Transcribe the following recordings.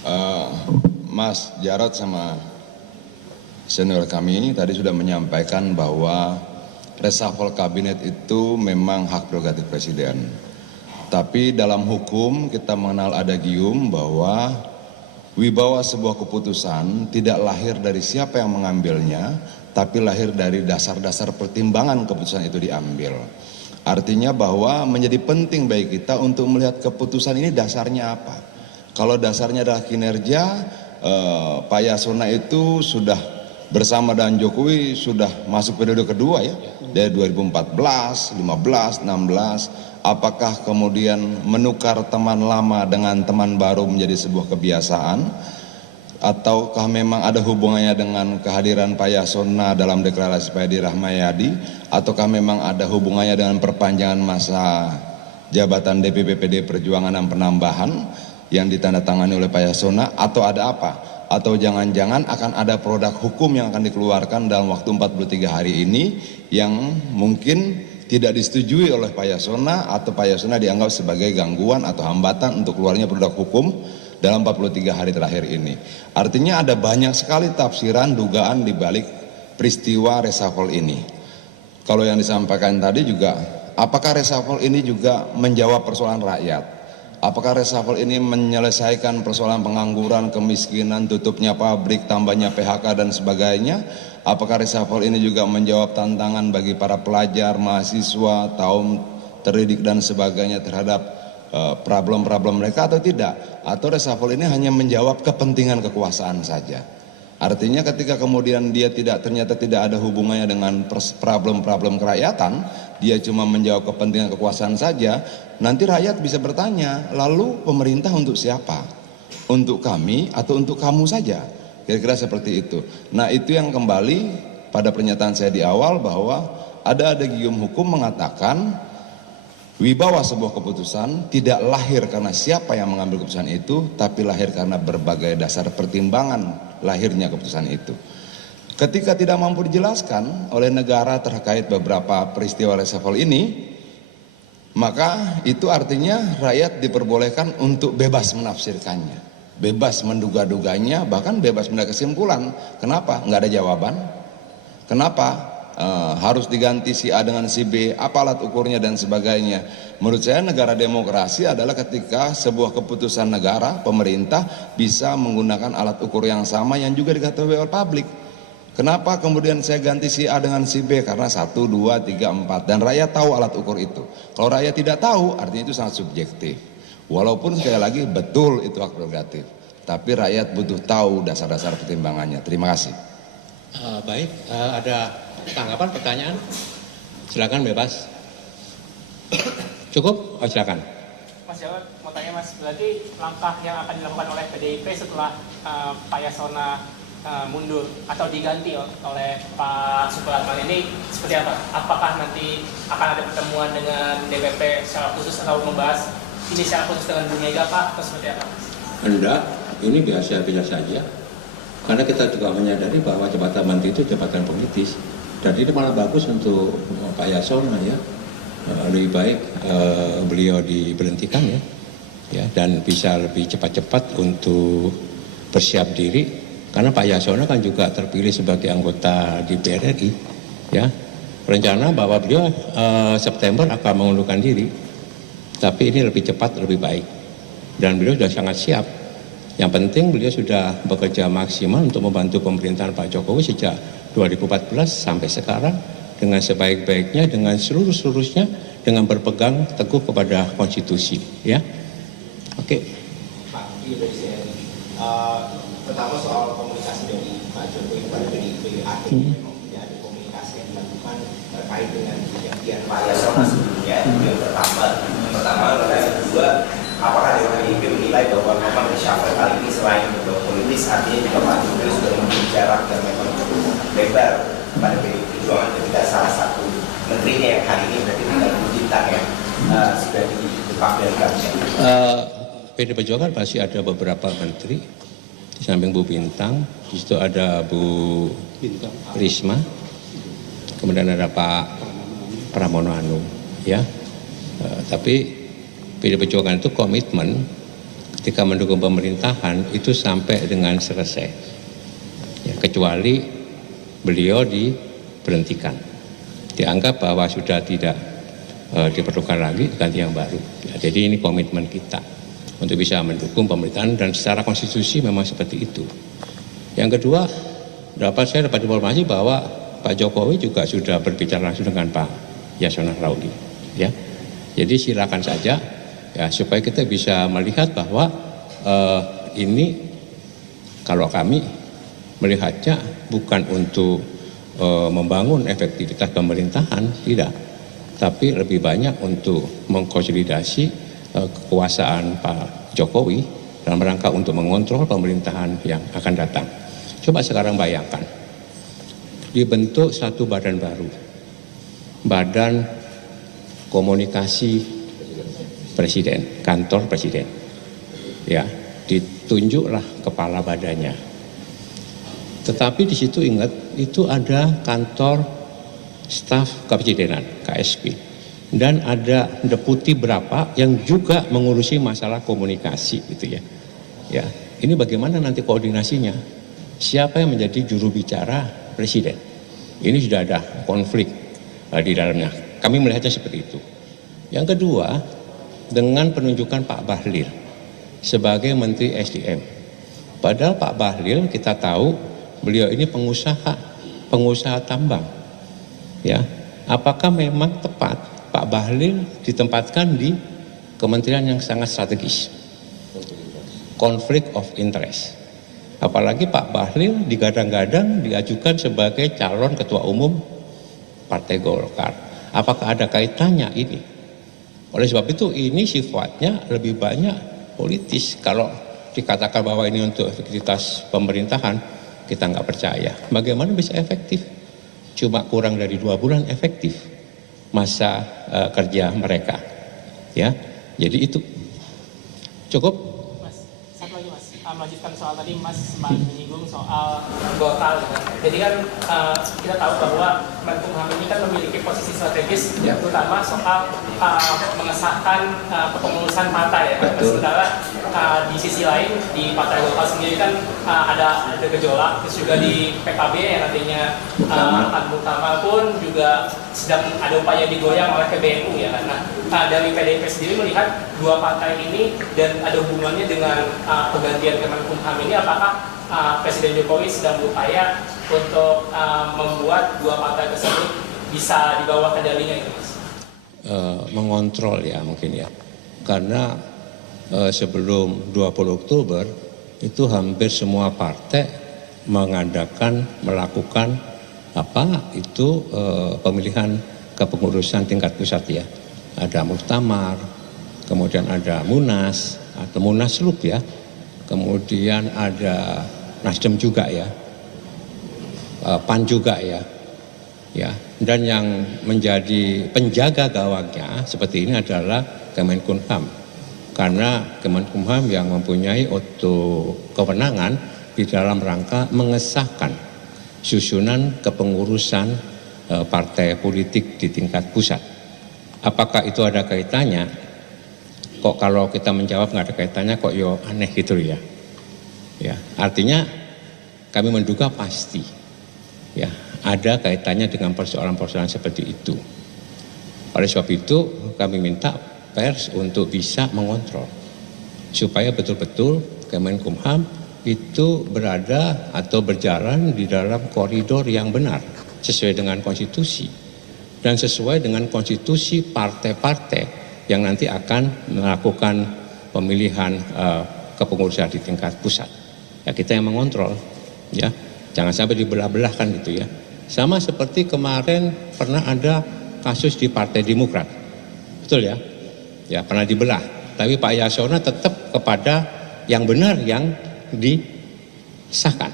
Eh, Mas Jarod sama senior kami tadi sudah menyampaikan bahwa reshuffle kabinet itu memang hak prerogatif presiden. Tapi dalam hukum kita mengenal adagium bahwa wibawa sebuah keputusan tidak lahir dari siapa yang mengambilnya, tapi lahir dari dasar-dasar pertimbangan keputusan itu diambil. Artinya bahwa menjadi penting bagi kita untuk melihat keputusan ini dasarnya apa. Kalau dasarnya adalah kinerja, Pak Yasona itu sudah bersama dengan Jokowi sudah masuk periode kedua ya, dari 2014, 15, 16. Apakah kemudian menukar teman lama dengan teman baru menjadi sebuah kebiasaan? Ataukah memang ada hubungannya dengan kehadiran Pak Yasona dalam deklarasi Pak Edi Rahmayadi? Ataukah memang ada hubungannya dengan perpanjangan masa jabatan DPP PD Perjuangan dan penambahan yang ditandatangani oleh Pak Yasona? Atau ada apa? Atau jangan-jangan akan ada produk hukum yang akan dikeluarkan dalam waktu 43 hari ini yang mungkin tidak disetujui oleh Pak Yasona, atau Pak Yasona dianggap sebagai gangguan atau hambatan untuk keluarnya produk hukum dalam 43 hari terakhir ini. Artinya ada banyak sekali tafsiran dugaan di balik peristiwa reshuffle ini. Kalau yang disampaikan tadi juga, apakah reshuffle ini juga menjawab persoalan rakyat? Apakah reshuffle ini menyelesaikan persoalan pengangguran, kemiskinan, tutupnya pabrik, tambahnya PHK dan sebagainya? Apakah reshuffle ini juga menjawab tantangan bagi para pelajar, mahasiswa, kaum terdidik dan sebagainya terhadap problem-problem mereka atau tidak? Atau reshuffle ini hanya menjawab kepentingan kekuasaan saja? Artinya ketika kemudian dia ternyata tidak ada hubungannya dengan problem-problem kerakyatan, dia cuma menjawab kepentingan kekuasaan saja, nanti rakyat bisa bertanya, lalu pemerintah untuk siapa? Untuk kami atau untuk kamu saja? Kira-kira seperti itu. Nah, itu yang kembali pada pernyataan saya di awal bahwa ada adagium hukum mengatakan wibawa sebuah keputusan tidak lahir karena siapa yang mengambil keputusan itu, tapi lahir karena berbagai dasar pertimbangan lahirnya keputusan itu. Ketika tidak mampu dijelaskan oleh negara terkait beberapa peristiwa reshuffle ini, maka itu artinya rakyat diperbolehkan untuk bebas menafsirkannya, bebas menduga-duganya, bahkan bebas mengambil kesimpulan. Kenapa? Nggak ada jawaban. Kenapa harus diganti si A dengan si B, apa alat ukurnya dan sebagainya. Menurut saya negara demokrasi adalah ketika sebuah keputusan negara, pemerintah bisa menggunakan alat ukur yang sama yang juga diketahui oleh publik. Kenapa kemudian saya ganti si A dengan si B? Karena 1, 2, 3, 4 dan rakyat tahu alat ukur itu. Kalau rakyat tidak tahu, artinya itu sangat subjektif. Walaupun sekali lagi betul itu hak prerogatif, tapi rakyat butuh tahu dasar-dasar pertimbangannya. Terima kasih. Baik, ada tanggapan, pertanyaan? Silakan bebas. Cukup? Oh, silakan. Mas Jarod, mau tanya Mas, berarti langkah yang akan dilakukan oleh PDIP setelah Pak Yasona mundur atau diganti oleh Pak Supratman ini seperti apa? Apakah nanti akan ada pertemuan dengan DPP secara khusus atau membahas ini secara khusus dengan Bu Mega Pak, atau seperti apa? Enggak, ini biasa-biasa saja. Karena kita juga menyadari bahwa jabatan menteri itu jabatan politis. Dan ini malah bagus untuk Pak Yasona ya. Lebih baik beliau diberhentikan ya, dan bisa lebih cepat-cepat untuk bersiap diri. Karena Pak Yasona kan juga terpilih sebagai anggota DPR RI ya. Rencana bahwa beliau September akan mengundurkan diri. Tapi ini lebih cepat, lebih baik. Dan beliau sudah sangat siap. Yang penting beliau sudah bekerja maksimal untuk membantu pemerintahan Pak Jokowi sejak 2014 sampai sekarang dengan sebaik-baiknya, dengan seluruh-seluruhnya, dengan berpegang teguh kepada konstitusi. Ya, oke. Pak, dari saya, pertama soal komunikasi dari Pak Jokowi kepada PDIP, artinya memang tidak ada komunikasi yang dilakukan terkait dengan kejadian Pak Yasona sebelumnya yang pertama, yang kedua, apakah dari PDIP menilai bahwa memang reshuffle kali ini selain politis, artinya juga Pak Jokowi sudah memiliki jarak yang memang cukup lebar pada PDIP Perjuangan ketika salah satu menterinya yang hari ini berarti tinggal bintang yang sudah didepak dari kabinet. PD Perjuangan pasti ada beberapa menteri. Di samping Bu Bintang, di situ ada Bu Risma, kemudian ada Pak Pramono Anung, ya. Tapi PD Perjuangan itu komitmen ketika mendukung pemerintahan itu sampai dengan selesai. Ya, kecuali beliau diberhentikan, dianggap bahwa sudah tidak diperlukan lagi, ganti yang baru. Ya, jadi ini komitmen kita untuk bisa mendukung pemerintahan dan secara konstitusi memang seperti itu. Yang kedua, saya dapat informasi bahwa Pak Jokowi juga sudah berbicara langsung dengan Pak Yasona Lauli. Ya, jadi silakan saja ya supaya kita bisa melihat bahwa ini kalau kami melihatnya bukan untuk membangun efektivitas pemerintahan, tidak. Tapi lebih banyak untuk mengkonsolidasi kekuasaan Pak Jokowi dalam rangka untuk mengontrol pemerintahan yang akan datang. Coba sekarang bayangkan, dibentuk satu badan baru, Badan Komunikasi Presiden, kantor Presiden. Ya, ditunjuklah kepala badannya. Tetapi di situ ingat, itu ada kantor staf kepresidenan, KSP, dan ada deputi berapa yang juga mengurusi masalah komunikasi gitu ya. Ya, ini bagaimana nanti koordinasinya? Siapa yang menjadi juru bicara presiden? Ini sudah ada konflik di dalamnya. Kami melihatnya seperti itu. Yang kedua, dengan penunjukan Pak Bahlil sebagai Menteri SDM. Padahal Pak Bahlil kita tahu beliau ini pengusaha tambang. Ya, apakah memang tepat Pak Bahlil ditempatkan di kementerian yang sangat strategis? Konflik of interest. Apalagi Pak Bahlil digadang-gadang diajukan sebagai calon ketua umum Partai Golkar. Apakah ada kaitannya ini? Oleh sebab itu ini sifatnya lebih banyak politis. Kalau dikatakan bahwa ini untuk efektivitas pemerintahan, kita nggak percaya. Bagaimana bisa efektif? Cuma kurang dari 2 bulan efektif masa kerja mereka. Ya, jadi itu cukup. Mas, satu lagi Mas, melanjutkan soal tadi Mas sempat menyinggung soal Golkar. Jadi kan kita tahu bahwa Menkumham ini kan memiliki posisi strategis, terutama soal mengesahkan kepengurusan partai. Ya. Sementara di sisi lain di Partai Golkar sendiri kan ada gejolak, terus juga di PKB yang nantinya akan utama pun juga sedang ada upaya digoyang oleh PBNU ya. Nah, dari PDIP sendiri melihat dua partai ini dan ada hubungannya dengan penggantian Kemenkumham ini, apakah Presiden Jokowi sedang berupaya untuk membuat dua partai tersebut bisa di bawah kendalinya itu, Mas? Mengontrol ya mungkin ya, karena sebelum 20 Oktober itu hampir semua partai melakukan pemilihan kepengurusan tingkat pusat ya. Ada muktamar, kemudian ada munas atau munaslup ya, kemudian ada Nasdem juga ya, PAN juga ya, dan yang menjadi penjaga gawangnya seperti ini adalah Kemenkumham, karena Kemenkumham yang mempunyai kewenangan di dalam rangka mengesahkan susunan kepengurusan partai politik di tingkat pusat. Apakah itu ada kaitannya? Kok kalau kita menjawab nggak ada kaitannya kok aneh gitu ya. Ya, artinya kami menduga pasti ya ada kaitannya dengan persoalan-persoalan seperti itu. Oleh sebab itu kami minta pers untuk bisa mengontrol supaya betul-betul Kemenkumham itu berada atau berjalan di dalam koridor yang benar sesuai dengan konstitusi dan sesuai dengan konstitusi partai-partai yang nanti akan melakukan pemilihan kepengurusan di tingkat pusat. Ya, kita yang mengontrol ya, jangan sampai dibelah-belah kan gitu ya. Sama seperti kemarin pernah ada kasus di Partai Demokrat, betul ya? Ya pernah dibelah, tapi Pak Yasona tetap kepada yang benar yang disahkan.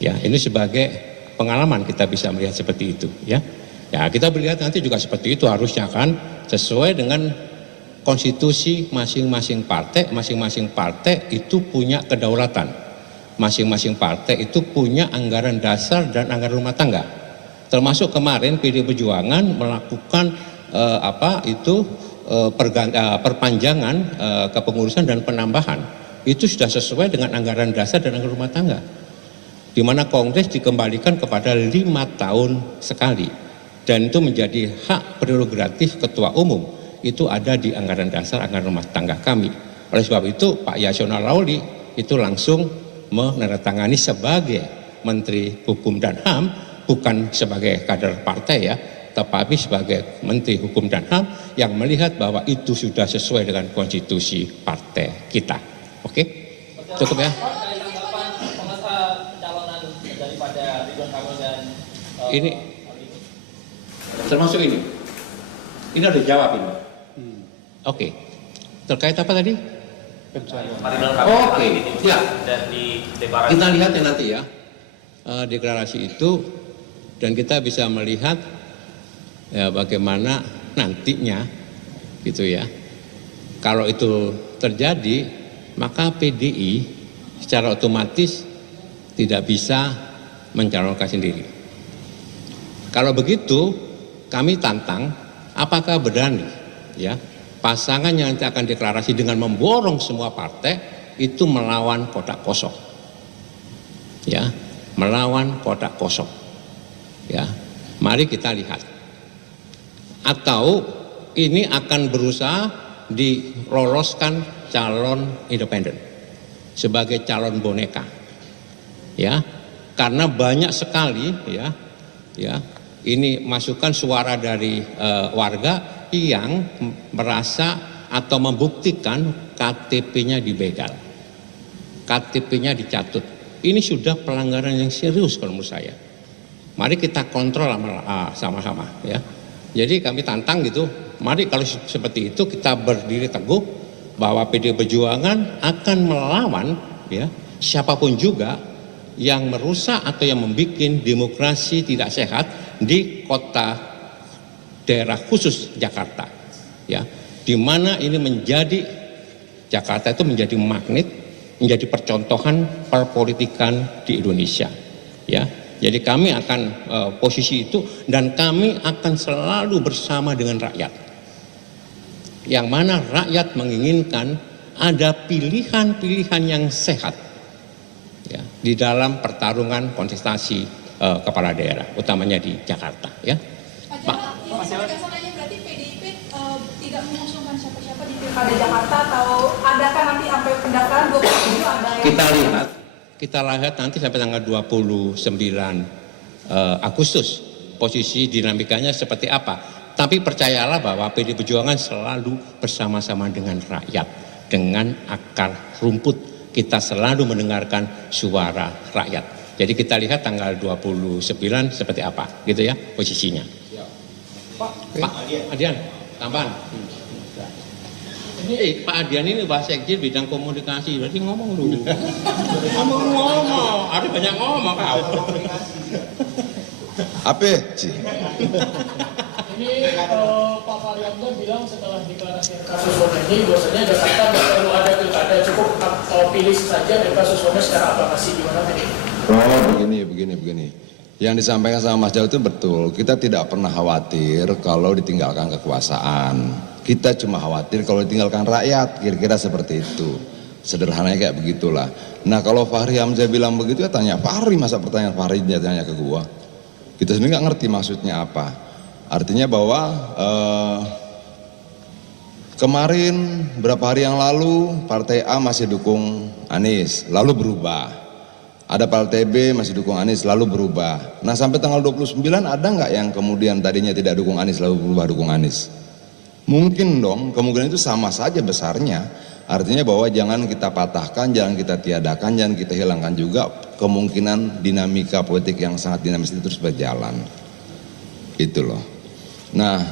Ya, ini sebagai pengalaman kita bisa melihat seperti itu ya. Ya, kita melihat nanti juga seperti itu harusnya kan sesuai dengan konstitusi masing-masing partai itu punya kedaulatan. Masing-masing partai itu punya anggaran dasar dan anggaran rumah tangga. Termasuk kemarin PD Perjuangan melakukan perpanjangan kepengurusan dan penambahan itu sudah sesuai dengan anggaran dasar dan anggaran rumah tangga, di mana Kongres dikembalikan kepada 5 tahun sekali, dan itu menjadi hak prerogatif Ketua Umum, itu ada di anggaran dasar anggaran rumah tangga kami. Oleh sebab itu Pak Yasona Lawli itu langsung menandatangani sebagai Menteri Hukum dan HAM, bukan sebagai kader partai ya, tetapi sebagai Menteri Hukum dan HAM yang melihat bahwa itu sudah sesuai dengan konstitusi partai kita. Oke? Cukup ya? Ini termasuk ini udah dijawab ini. Oke. Terkait apa tadi? Oke. Ya. Kita lihat ya nanti ya deklarasi itu, dan kita bisa melihat ya bagaimana nantinya gitu ya. Kalau itu terjadi, maka PDI secara otomatis tidak bisa mencalonkan sendiri. Kalau begitu, kami tantang apakah berani ya pasangan yang nanti akan deklarasi dengan memborong semua partai itu melawan kotak kosong. Ya, melawan kotak kosong. Ya. Mari kita lihat. Atau ini akan berusaha diloloskan calon independen sebagai calon boneka. Ya. Karena banyak sekali ya ini masukan suara dari warga yang merasa atau membuktikan KTP-nya dibegal, KTP-nya dicatut. Ini sudah pelanggaran yang serius kalau menurut saya. Mari kita kontrol sama-sama ya. Jadi kami tantang gitu, mari kalau seperti itu kita berdiri teguh bahwa PD Perjuangan akan melawan ya siapapun juga yang merusak atau yang membuat demokrasi tidak sehat di kota daerah khusus Jakarta, ya, di mana ini menjadi Jakarta itu menjadi magnet, menjadi percontohan perpolitikan di Indonesia, ya. Jadi kami akan posisi itu, dan kami akan selalu bersama dengan rakyat, yang mana rakyat menginginkan ada pilihan-pilihan yang sehat, ya, di dalam pertarungan kontestasi kepala daerah, utamanya di Jakarta, ya. Pak, kesananya berarti PDIP tidak mengusungkan siapa-siapa di Pilkada Jakarta, atau adakah nanti sampai pendaftaran 27 ada yang... Kita lihat nanti sampai tanggal 29 Agustus posisi dinamikanya seperti apa. Tapi percayalah bahwa PD Perjuangan selalu bersama-sama dengan rakyat, dengan akar rumput. Kita selalu mendengarkan suara rakyat. Jadi kita lihat tanggal 29 seperti apa, gitu ya posisinya. Pak Adian, tambahan. Ini Pak Adian ini bahasa Sekjen bidang komunikasi, berarti ngomong dulu. ngomong, ada banyak ngomong kau. Apa sih? Ini Pak Fahri Hamzah bilang setelah deklarasi kasus Sona ini, biasanya Jakarta tidak perlu ada pilkada, cukup pilih saja dan kasus Sona secara aklamasi. Gimana tadi? Oh begini. Yang disampaikan sama Mas Jauh itu betul. Kita tidak pernah khawatir kalau ditinggalkan kekuasaan. Kita cuma khawatir kalau ditinggalkan rakyat, kira-kira seperti itu. Sederhananya kayak begitulah. Nah kalau Fahri Hamzah bilang begitu ya tanya Fahri, masa pertanyaan Fahri dia tanya ke gua. Kita sendiri nggak ngerti maksudnya apa. Artinya bahwa kemarin berapa hari yang lalu Partai A masih dukung Anies, lalu berubah. Ada Partai B masih dukung Anies, lalu berubah. Nah sampai tanggal 29 ada nggak yang kemudian tadinya tidak dukung Anies lalu berubah dukung Anies? Mungkin dong, kemungkinan itu sama saja besarnya. Artinya bahwa jangan kita patahkan, jangan kita tiadakan, jangan kita hilangkan juga kemungkinan dinamika politik yang sangat dinamis itu terus berjalan. Itu loh. Nah,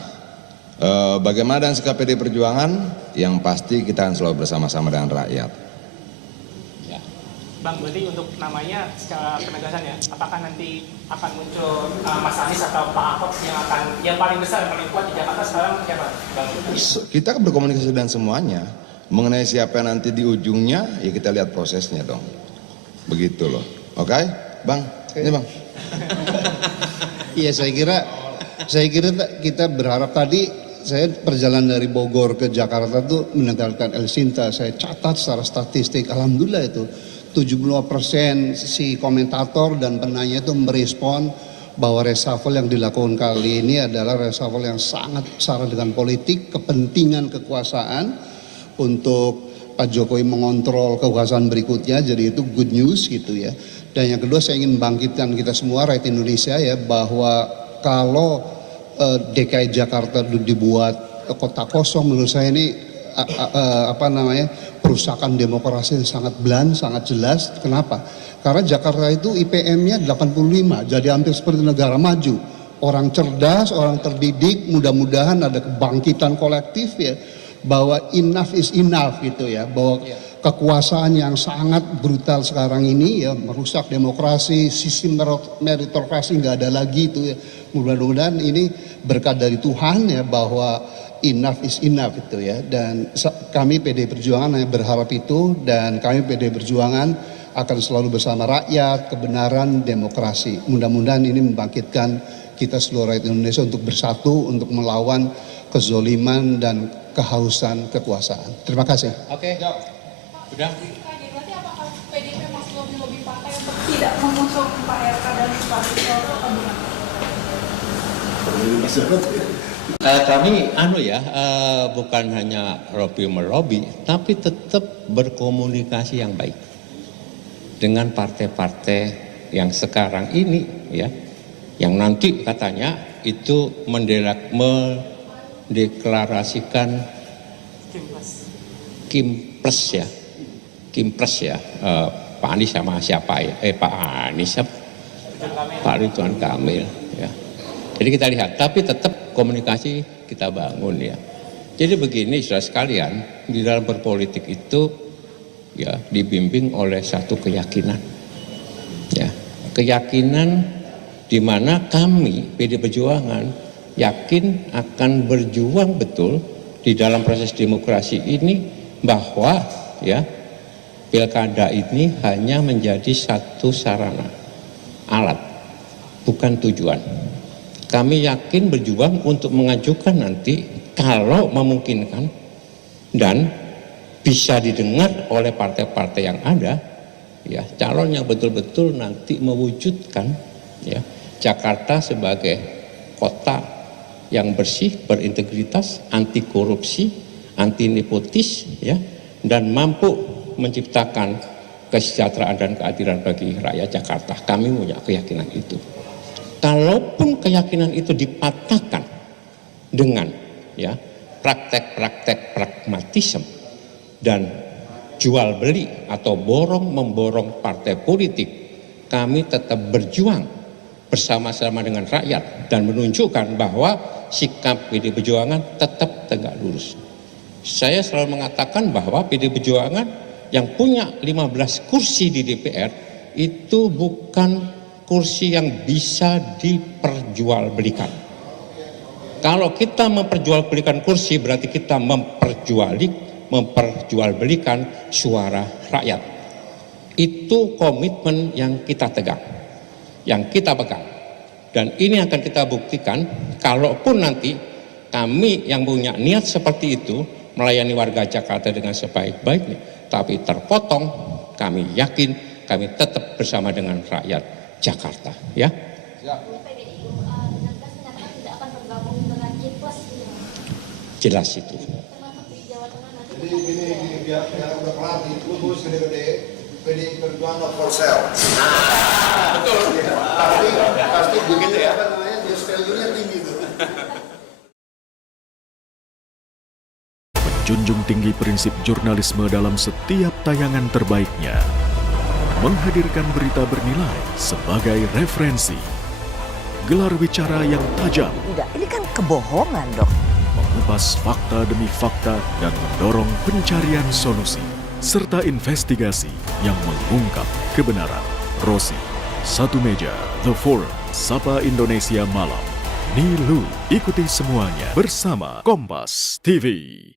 bagaimana dengan sikap PD Perjuangan? Yang pasti kita akan selalu bersama-sama dengan rakyat. Bang, berarti untuk namanya secara penegasan ya, apakah nanti akan muncul Mas Anies atau Pak Ahok yang paling besar, yang paling kuat di Jakarta sekarang siapa, Bang? Kita berkomunikasi dengan semuanya. Mengenai siapa nanti di ujungnya, ya kita lihat prosesnya dong. Begitu loh. Oke? Bang, ini Bang. Iya, saya kira kita berharap tadi saya perjalanan dari Bogor ke Jakarta tuh mendengarkan El Sinta, saya catat secara statistik, alhamdulillah itu 75% si komentator dan penanya itu merespon bahwa reshuffle yang dilakukan kali ini adalah reshuffle yang sangat syarat dengan politik, kepentingan kekuasaan untuk Pak Jokowi mengontrol kekuasaan berikutnya, jadi itu good news gitu ya. Dan yang kedua saya ingin bangkitkan kita semua rakyat Indonesia ya, bahwa kalau DKI Jakarta dibuat kota kosong, menurut saya ini perusakan demokrasi yang sangat blunt, sangat jelas. Kenapa? Karena Jakarta itu IPM-nya 85, jadi hampir seperti negara maju. Orang cerdas, orang terdidik, mudah-mudahan ada kebangkitan kolektif ya, bahwa enough is enough gitu ya, bahwa kekuasaan yang sangat brutal sekarang ini ya merusak demokrasi, sistem meritokrasi nggak ada lagi itu ya. Mudah-mudahan ini berkat dari Tuhan ya, bahwa enough is enough itu ya. Dan kami PDI Perjuangan hanya berharap itu, dan kami PDI Perjuangan akan selalu bersama rakyat, kebenaran, demokrasi. Mudah-mudahan ini membangkitkan kita seluruh rakyat Indonesia untuk bersatu, untuk melawan kezoliman dan kehausan kekuasaan. Terima kasih. Oke. Sudah. Berarti apakah PDIP masih lobby partai untuk tidak mengusung Pak RK dan Pak Yasona atau gimana? Kami bukan hanya melobi, tapi tetap berkomunikasi yang baik dengan partai-partai yang sekarang ini ya, yang nanti katanya itu mendeklarasikan Kimpres ya, Pak Anies sama siapa ya? Pak Anies, Pak Ridwan Kamil ya. Jadi kita lihat, tapi tetap komunikasi kita bangun ya. Jadi begini saudara sekalian, di dalam berpolitik itu ya dibimbing oleh satu keyakinan. Ya, keyakinan di mana kami PDI Perjuangan yakin akan berjuang betul di dalam proses demokrasi ini, bahwa ya pilkada ini hanya menjadi satu sarana, alat, bukan tujuan. Kami yakin berjuang untuk mengajukan nanti kalau memungkinkan dan bisa didengar oleh partai-partai yang ada ya, calon yang betul-betul nanti mewujudkan ya Jakarta sebagai kota yang bersih, berintegritas, anti korupsi, anti nepotis ya, dan mampu menciptakan kesejahteraan dan keadilan bagi rakyat Jakarta. Kami punya keyakinan itu. Kalaupun keyakinan itu dipatahkan dengan ya praktek-praktek pragmatisme dan jual beli atau borong-memborong partai politik, kami tetap berjuang bersama-sama dengan rakyat dan menunjukkan bahwa sikap PDI Perjuangan tetap tegak lurus. Saya selalu mengatakan bahwa PDI Perjuangan yang punya 15 kursi di DPR itu bukan kursi yang bisa diperjualbelikan. Kalau kita memperjualbelikan kursi, berarti kita memperjualbelikan suara rakyat. Itu komitmen yang kita tegang, yang kita pegang. Dan ini akan kita buktikan, kalaupun nanti kami yang punya niat seperti itu, melayani warga Jakarta dengan sebaik-baiknya, tapi terpotong, kami yakin kami tetap bersama dengan rakyat Jakarta, ya. PDI 16 menyatakan tidak akan bergabung dengan Kimpres. Jelas itu. Termasuk di Jawa Tengah nanti. Gini, biar udah kelar di lubus gede-gede, PDI Perjuangan for sale. Betul. Pasti begitu ya. Apa namanya, dia value-nya tinggi tuh. Menjunjung tinggi prinsip jurnalisme dalam setiap tayangan terbaiknya. Menghadirkan berita bernilai sebagai referensi. Gelar bicara yang tajam. Tidak, ini kan kebohongan dong. Mengupas fakta demi fakta dan mendorong pencarian solusi. Serta investigasi yang mengungkap kebenaran. Rosi, Satu Meja, The Forum, Sapa Indonesia Malam. Nilu, ikuti semuanya bersama Kompas TV.